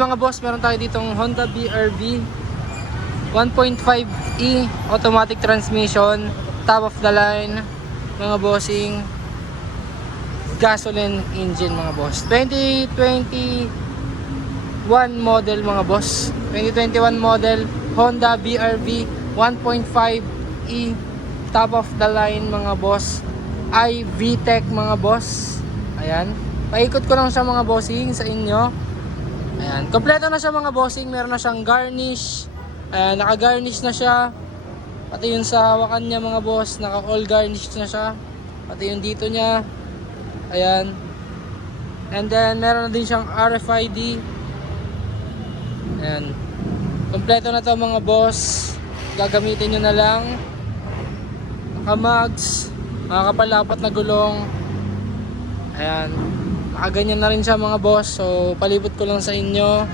Mga boss, meron tayo ditong Honda BR-V 1.5e automatic transmission, top of the line mga bossing, gasoline engine mga boss. 2021 model mga boss. 2021 model Honda BR-V 1.5e top of the line mga boss. I VTEC mga boss. Ayan. Paikot ko lang siya mga bossing sa inyo. Ayan, kompleto na siya mga bossing, meron na siyang garnish. Ayan, naka-garnish na siya. Pati yung sa hawakan niya mga boss, naka-all garnish na siya. Pati yung dito niya. Ayan. And then meron na din siyang RFID. Ayan. Kompleto na to mga boss. Gagamitin nyo na lang. Naka-mags, nakakapalapat na gulong. Ayan. Nakaganyan na rin siya mga boss. So palibot ko lang sa inyo.